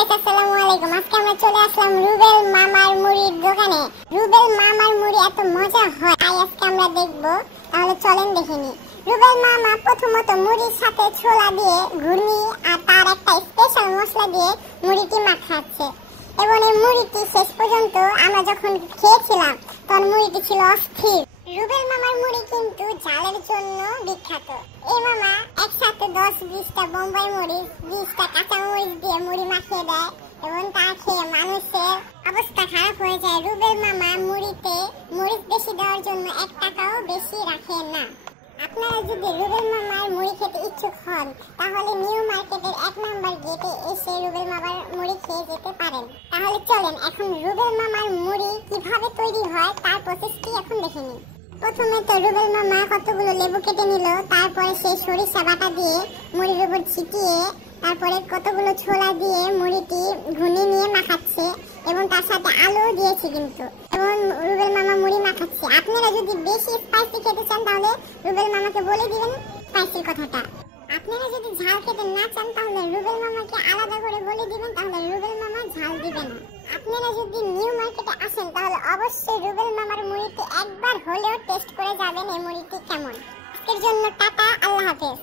Guys আসসালামু আলাইকুম। আজকে আমরা চলে আসলাম রুবেল মামার মুড়ির দোকানে। রুবেল মামার মুড়ি এত মজা হয় তাই আজকে আমরা দেখব। তাহলে চলেন দেখে নিই। রুবেল মামা প্রথমত মুড়ির সাথে ছোলা দিয়ে ঘুগনি আর তার একটা স্পেশাল মশলা দিয়ে মুড়িটি মাখাচ্ছে এবং এই মুড়িটি শেষ পর্যন্ত আমরা যখন খেয়েছিলাম তখন মুড়িটি ছিল অস্থির। রুবেল মামার মুড়ি কিন্তু ঝালের জন্য বিখ্যাত। এই মামা একসাথে 10-20টা বোম্বাই মরিচ 20টা কাঁচা মরিচ দিয়ে মুড়ি মাখিয়ে দেয় এবং তা খেয়ে মানুষের অবস্থা খারাপ হয়ে যায়। রুবেল মামা মুড়িতে মরিচ বেশি দেওয়ার জন্য 1 টাকাও বেশি রাখে না। আপনারা যদি রুবেল মামার মুড়ি খেতে ইচ্ছুক হন তাহলে নিউ মার্কেটের 1 নম্বর গেটে এসে রুবেল মামার মুড়ি খেয়ে যেতে পারেন। তাহলে চলেন এখন রুবেল মামার মুড়ি কিভাবে তৈরি হয় তার প্রসেসটি এখন দেখে নিই। প্রথমে তো রুবেল মামা কতগুলো লেবু কেটে নিল, তারপরে সেই সরিষা বাটা দিয়ে মুড়ির উপর ছিটিয়ে তারপরে কতগুলো ছোলা দিয়ে মুড়িটি ঘুনি নিয়ে মাখাচ্ছে এবং তার সাথে আলু দিয়েছে কিন্তু এবং রুবেল মামা মুড়ি মাখাচ্ছে। আপনারা যদি বেশি স্পাইসি খেতে চান তাহলে রুবেল মামাকে বলে দিবেন স্পাইসির কথাটা। আপনারা যদি ঝাল খেতে না চান তাহলে রুবেল মামাকে আলাদা করে বলে দিবেন, তাহলে রুবেল মামা ঝাল দিবে না। আপনারা যদি নিউ মার্কেটে আসেন তাহলে অবশ্যই রুবেল মামার মুড়িটি একবার হলেও টেস্ট করে যাবেন এই মুড়িটি কেমন। আজকের জন্য টাটা, আল্লাহ হাফেজ।